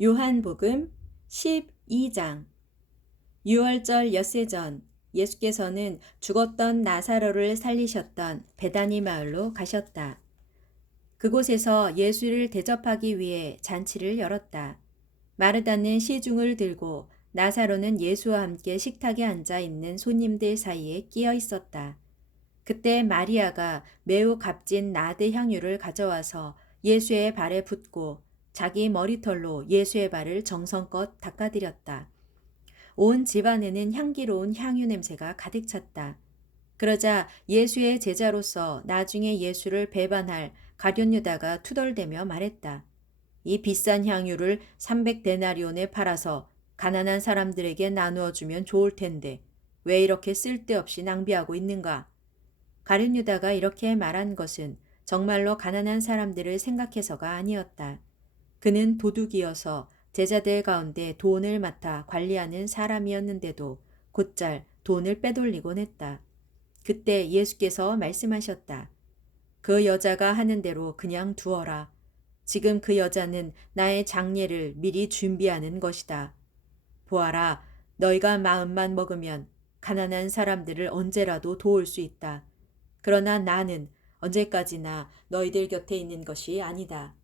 요한복음 12장. 유월절 엿새 전 예수께서는 죽었던 나사로를 살리셨던 베다니 마을로 가셨다. 그곳에서 예수를 대접하기 위해 잔치를 열었다. 마르다는 시중을 들고 나사로는 예수와 함께 식탁에 앉아 있는 손님들 사이에 끼어 있었다. 그때 마리아가 매우 값진 나드 향유를 가져와서 예수의 발에 붓고 자기 머리털로 예수의 발을 정성껏 닦아드렸다. 온 집안에는 향기로운 향유 냄새가 가득 찼다. 그러자 예수의 제자로서 나중에 예수를 배반할 가룟 유다가 투덜대며 말했다. 이 비싼 향유를 300데나리온에 팔아서 가난한 사람들에게 나누어 주면 좋을 텐데 왜 이렇게 쓸데없이 낭비하고 있는가? 가룟 유다가 이렇게 말한 것은 정말로 가난한 사람들을 생각해서가 아니었다. 그는 도둑이어서 제자들 가운데 돈을 맡아 관리하는 사람이었는데도 곧잘 돈을 빼돌리곤 했다. 그때 예수께서 말씀하셨다. 그 여자가 하는 대로 그냥 두어라. 지금 그 여자는 나의 장례를 미리 준비하는 것이다. 보아라, 너희가 마음만 먹으면 가난한 사람들을 언제라도 도울 수 있다. 그러나 나는 언제까지나 너희들 곁에 있는 것이 아니다.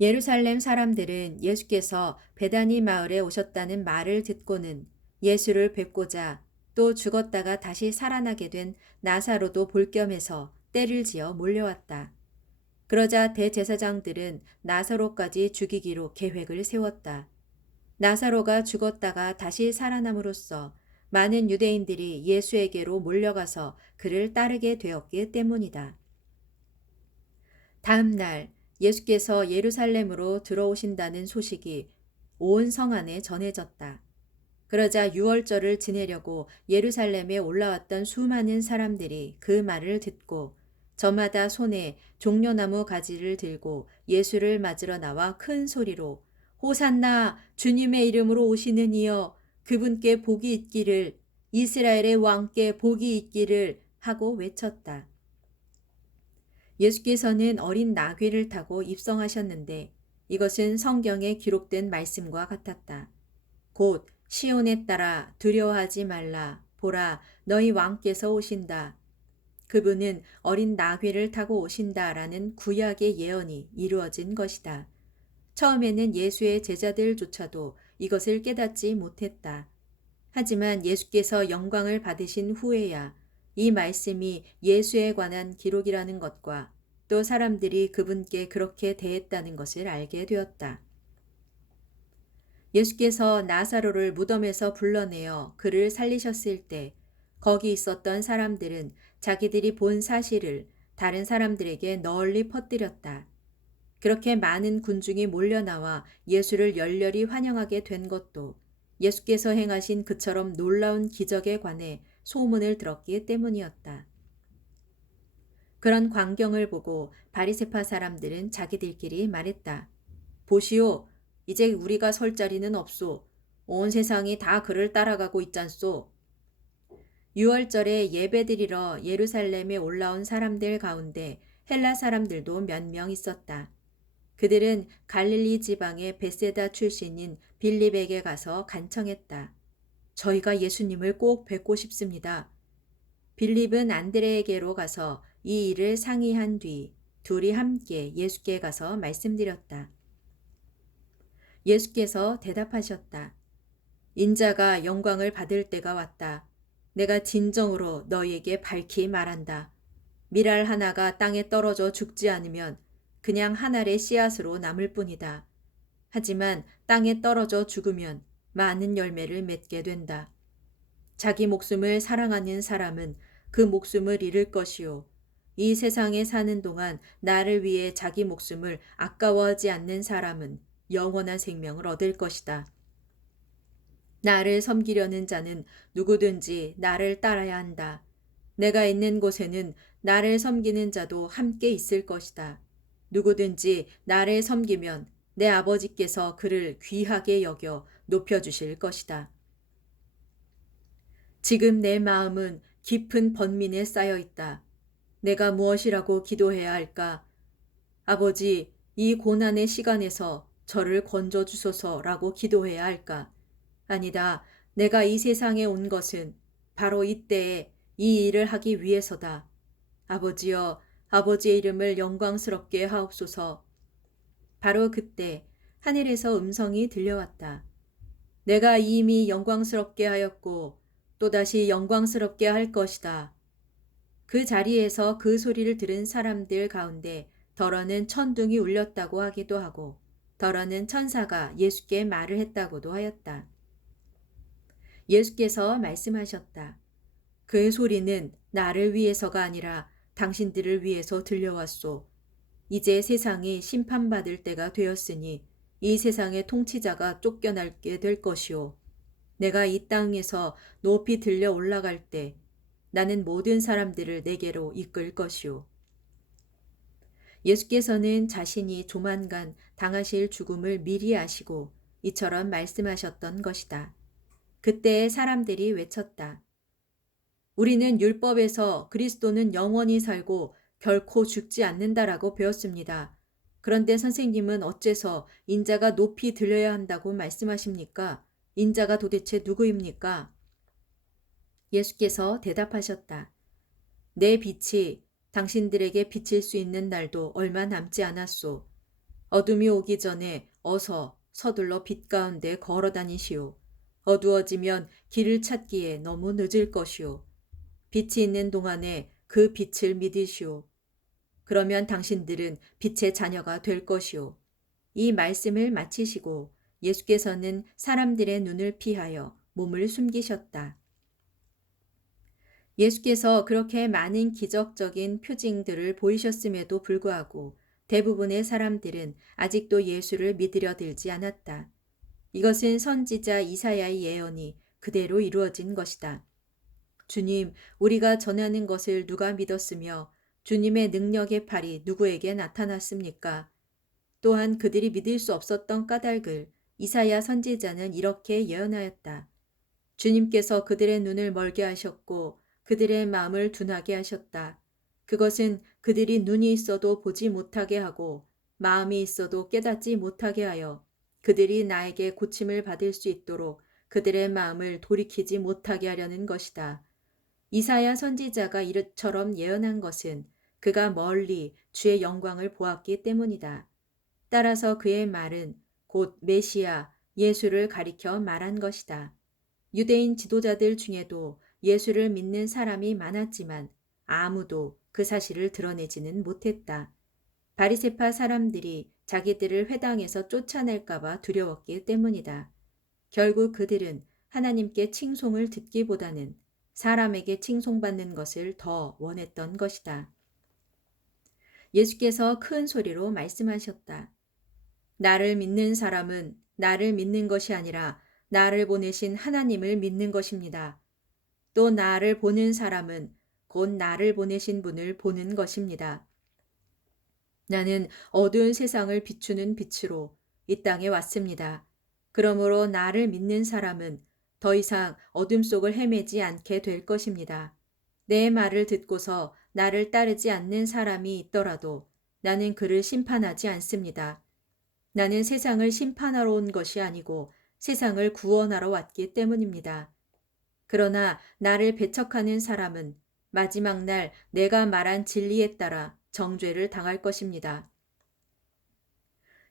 예루살렘 사람들은 예수께서 베다니 마을에 오셨다는 말을 듣고는 예수를 뵙고자 또 죽었다가 다시 살아나게 된 나사로도 볼 겸해서 떼를 지어 몰려왔다. 그러자 대제사장들은 나사로까지 죽이기로 계획을 세웠다. 나사로가 죽었다가 다시 살아남으로써 많은 유대인들이 예수에게로 몰려가서 그를 따르게 되었기 때문이다. 다음 날 예수께서 예루살렘으로 들어오신다는 소식이 온 성 안에 전해졌다. 그러자 유월절을 지내려고 예루살렘에 올라왔던 수많은 사람들이 그 말을 듣고 저마다 손에 종려나무 가지를 들고 예수를 맞으러 나와 큰 소리로 호산나 주님의 이름으로 오시는 이여 그분께 복이 있기를 이스라엘의 왕께 복이 있기를 하고 외쳤다. 예수께서는 어린 나귀를 타고 입성하셨는데 이것은 성경에 기록된 말씀과 같았다. 곧 시온에 따라 두려워하지 말라 보라 너희 왕께서 오신다. 그분은 어린 나귀를 타고 오신다라는 구약의 예언이 이루어진 것이다. 처음에는 예수의 제자들조차도 이것을 깨닫지 못했다. 하지만 예수께서 영광을 받으신 후에야 이 말씀이 예수에 관한 기록이라는 것과 또 사람들이 그분께 그렇게 대했다는 것을 알게 되었다. 예수께서 나사로를 무덤에서 불러내어 그를 살리셨을 때 거기 있었던 사람들은 자기들이 본 사실을 다른 사람들에게 널리 퍼뜨렸다. 그렇게 많은 군중이 몰려나와 예수를 열렬히 환영하게 된 것도 예수께서 행하신 그처럼 놀라운 기적에 관해 소문을 들었기 때문이었다. 그런 광경을 보고 바리새파 사람들은 자기들끼리 말했다. 보시오, 이제 우리가 설 자리는 없소. 온 세상이 다 그를 따라가고 있잖소. 유월절에 예배드리러 예루살렘에 올라온 사람들 가운데 헬라 사람들도 몇 명 있었다. 그들은 갈릴리 지방의 베세다 출신인 빌립에게 가서 간청했다. 저희가 예수님을 꼭 뵙고 싶습니다. 빌립은 안드레에게로 가서 이 일을 상의한 뒤 둘이 함께 예수께 가서 말씀드렸다. 예수께서 대답하셨다. 인자가 영광을 받을 때가 왔다. 내가 진정으로 너희에게 밝히 말한다. 밀알 하나가 땅에 떨어져 죽지 않으면 그냥 한 알의 씨앗으로 남을 뿐이다. 하지만 땅에 떨어져 죽으면 많은 열매를 맺게 된다. 자기 목숨을 사랑하는 사람은 그 목숨을 잃을 것이요. 이 세상에 사는 동안 나를 위해 자기 목숨을 아까워하지 않는 사람은 영원한 생명을 얻을 것이다. 나를 섬기려는 자는 누구든지 나를 따라야 한다. 내가 있는 곳에는 나를 섬기는 자도 함께 있을 것이다. 누구든지 나를 섬기면 내 아버지께서 그를 귀하게 여겨 높여주실 것이다. 지금 내 마음은 깊은 번민에 쌓여 있다. 내가 무엇이라고 기도해야 할까? 아버지, 이 고난의 시간에서 저를 건져 주소서라고 기도해야 할까? 아니다. 내가 이 세상에 온 것은 바로 이때에 이 일을 하기 위해서다. 아버지여, 아버지의 이름을 영광스럽게 하옵소서. 바로 그때 하늘에서 음성이 들려왔다. 내가 이미 영광스럽게 하였고 또다시 영광스럽게 할 것이다. 그 자리에서 그 소리를 들은 사람들 가운데 덜어는 천둥이 울렸다고 하기도 하고 덜어는 천사가 예수께 말을 했다고도 하였다. 예수께서 말씀하셨다. 그 소리는 나를 위해서가 아니라 당신들을 위해서 들려왔소. 이제 세상이 심판받을 때가 되었으니 이 세상의 통치자가 쫓겨나게 될 것이오. 내가 이 땅에서 높이 들려 올라갈 때 나는 모든 사람들을 내게로 이끌 것이오. 예수께서는 자신이 조만간 당하실 죽음을 미리 아시고 이처럼 말씀하셨던 것이다. 그때 사람들이 외쳤다. 우리는 율법에서 그리스도는 영원히 살고 결코 죽지 않는다라고 배웠습니다. 그런데 선생님은 어째서 인자가 높이 들려야 한다고 말씀하십니까? 인자가 도대체 누구입니까? 예수께서 대답하셨다. 내 빛이 당신들에게 비칠 수 있는 날도 얼마 남지 않았소. 어둠이 오기 전에 어서 서둘러 빛 가운데 걸어 다니시오. 어두워지면 길을 찾기에 너무 늦을 것이오. 빛이 있는 동안에 그 빛을 믿으시오. 그러면 당신들은 빛의 자녀가 될 것이오. 이 말씀을 마치시고 예수께서는 사람들의 눈을 피하여 몸을 숨기셨다. 예수께서 그렇게 많은 기적적인 표징들을 보이셨음에도 불구하고 대부분의 사람들은 아직도 예수를 믿으려 들지 않았다. 이것은 선지자 이사야의 예언이 그대로 이루어진 것이다. 주님, 우리가 전하는 것을 누가 믿었으며 주님의 능력의 팔이 누구에게 나타났습니까? 또한 그들이 믿을 수 없었던 까닭을 이사야 선지자는 이렇게 예언하였다. 주님께서 그들의 눈을 멀게 하셨고 그들의 마음을 둔하게 하셨다. 그것은 그들이 눈이 있어도 보지 못하게 하고 마음이 있어도 깨닫지 못하게 하여 그들이 나에게 고침을 받을 수 있도록 그들의 마음을 돌이키지 못하게 하려는 것이다. 이사야 선지자가 이처럼 예언한 것은 그가 멀리 주의 영광을 보았기 때문이다. 따라서 그의 말은 곧 메시아 예수를 가리켜 말한 것이다. 유대인 지도자들 중에도 예수를 믿는 사람이 많았지만 아무도 그 사실을 드러내지는 못했다. 바리새파 사람들이 자기들을 회당에서 쫓아낼까봐 두려웠기 때문이다. 결국 그들은 하나님께 칭송을 듣기보다는 사람에게 칭송받는 것을 더 원했던 것이다. 예수께서 큰 소리로 말씀하셨다. 나를 믿는 사람은 나를 믿는 것이 아니라 나를 보내신 하나님을 믿는 것입니다. 또 나를 보는 사람은 곧 나를 보내신 분을 보는 것입니다. 나는 어두운 세상을 비추는 빛으로 이 땅에 왔습니다. 그러므로 나를 믿는 사람은 더 이상 어둠 속을 헤매지 않게 될 것입니다. 내 말을 듣고서 나를 따르지 않는 사람이 있더라도 나는 그를 심판하지 않습니다. 나는 세상을 심판하러 온 것이 아니고 세상을 구원하러 왔기 때문입니다. 그러나 나를 배척하는 사람은 마지막 날 내가 말한 진리에 따라 정죄를 당할 것입니다.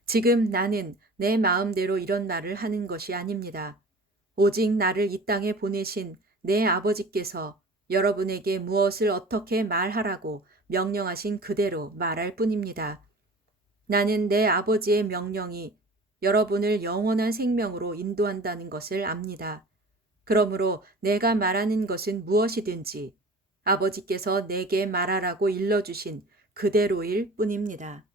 지금 나는 내 마음대로 이런 말을 하는 것이 아닙니다. 오직 나를 이 땅에 보내신 내 아버지께서 여러분에게 무엇을 어떻게 말하라고 명령하신 그대로 말할 뿐입니다. 나는 내 아버지의 명령이 여러분을 영원한 생명으로 인도한다는 것을 압니다. 그러므로 내가 말하는 것은 무엇이든지 아버지께서 내게 말하라고 일러주신 그대로일 뿐입니다.